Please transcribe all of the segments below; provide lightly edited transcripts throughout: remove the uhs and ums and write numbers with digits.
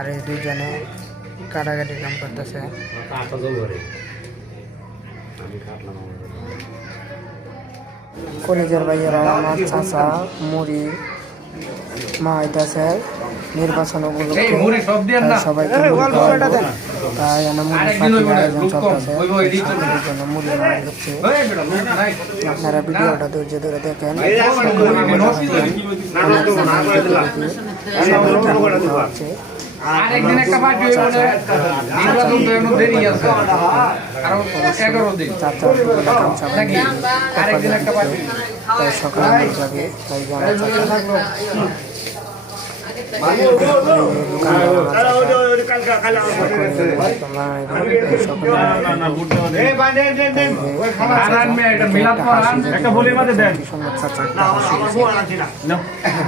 আর এই দুইজনে কাটাকাটি কাম করতেছে। কলেজের ভাইয়েরা আমার চাচা মুড়ি মা আইতাছে নির্বাচন উপলক্ষে সবাইকে তাই মুড়ি আয়োজন চলতেছে, সকলের জন্য মুড়ি নেওয়া হচ্ছে। আপনারা ভিডিওটা ধৈর্য ধরে দেখেন। আরেকদিন একটা পার্টি হইব না, নির্বাচন তো এখনো দেরি আছে, কারণ 11 দিন নাকি আরেকদিন একটা পার্টি তাই সকালে যাবে, তাই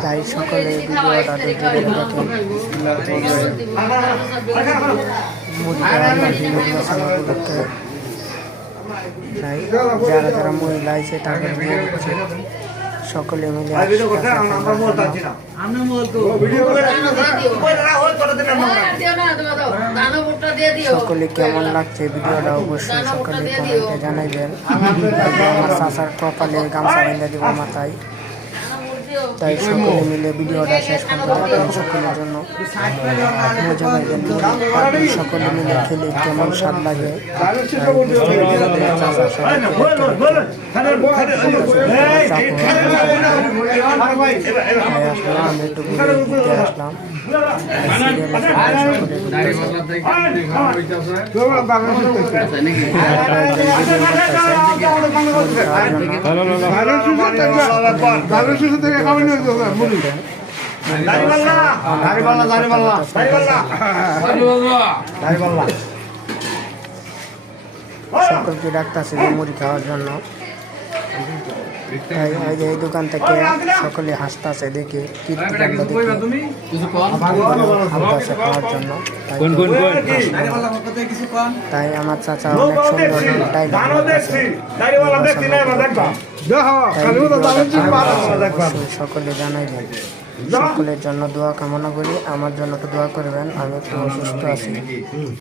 তাই সকলে তাই যারা যারা মহিলা আছে তাদের বিয়ে হচ্ছে, সকলে মিলে সকলে কেমন লাগছে ভিডিওটা অবশ্যই সকলে কমেন্টে জানাইবেন। আমার চাচার কপালে গামছা বেঁধে দিব মাথায়, তাই সকলে মিলে ভিডিওটা শেষ করতে থাকেন। সকলের জন্য মজা পাইবেন, সকলে মিলে খেলে কেমন স্বাদ লাগে আমি একটু ঘুরে আসলাম। সকলকে ডাকতেছে মুড়ি খাওয়ার জন্য। এই দোকান থেকে সকলে হাসতেছে দেখে কীর্তিকাণ্ড দেখে হাসতেছে খাওয়ার জন্য। তাই আমার চাচা অনেক সুন্দর সকলে জানাইবেন। সকলের জন্য দোয়া কামনা করি, আমার জন্য তো দোয়া করবেন, আমি একটু অসুস্থ আছি।